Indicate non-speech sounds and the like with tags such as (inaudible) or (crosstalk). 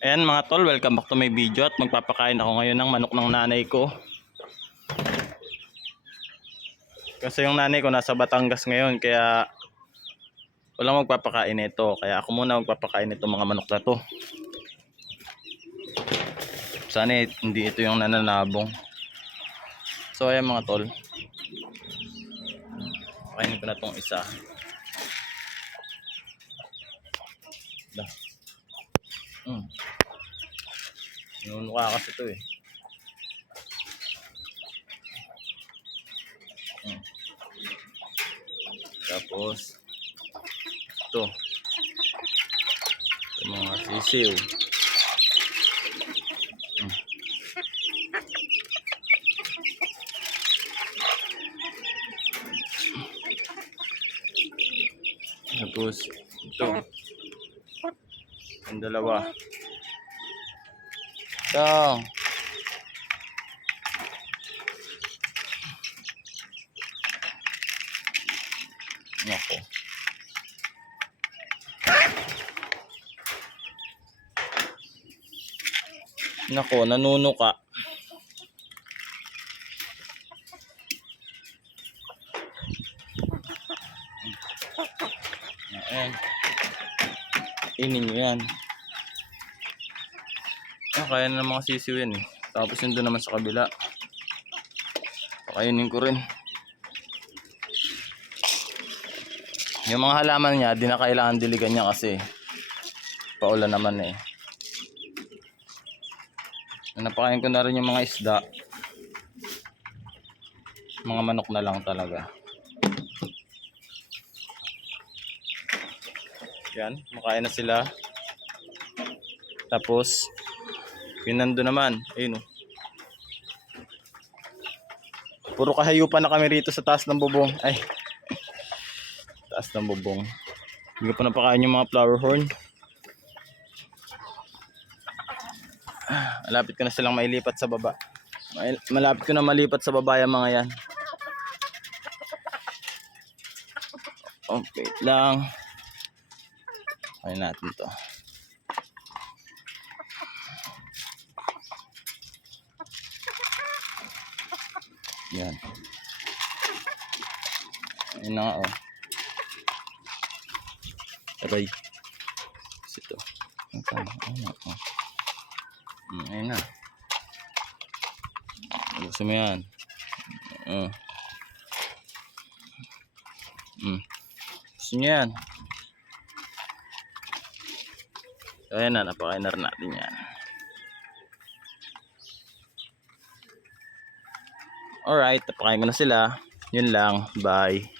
Ayan mga tol, welcome back to my video at magpapakain ako ngayon ng manok ng nanay ko. Kasi yung nanay ko nasa Batangas ngayon kaya walang magpapakain nito. Kaya ako muna magpapakain nito mga manok na to. Sana hindi ito yung nananabong. So ayan mga tol. Pakainin ko na tong isa. Da. Mm. Nunuka kasi ito eh. Mm. Tapos, ito. Ito mga sisiw. Mm. Tapos, ito. Ang dalawa. Ito. Nako. Nako, nanuno ka. Ayan. Inin nyo yan. Ah, kaya na ng mga sisiw yan eh. Tapos yun doon naman sa kabila. Pakainin ko rin. Yung mga halaman niya, di na kailangan diligan niya kasi paulan naman eh. Napakain ko na rin yung mga isda. Mga manok na lang talaga. Yan, makain na sila. Tapos, yun nando naman. Ayun oh. Puro kahayupan na kami rito sa taas ng bubong. Ay. (laughs) taas ng bubong. Hindi ko pa napakain yung mga flower horn. (sighs) Malapit ko na silang mailipat sa baba. Malapit ko na malipat sa baba yung mga yan. Okay lang. Kaya natin to. Yan. Ayun na nga oh. Aray. Ito. Tama. Ayun na oh. Mm, ayun na. Gusto mo yan. Uh. Mm. Gusto niyo yan. Ayan na, napakain na rin natin yan. Alright, napakain ko na sila. Yun lang. Bye.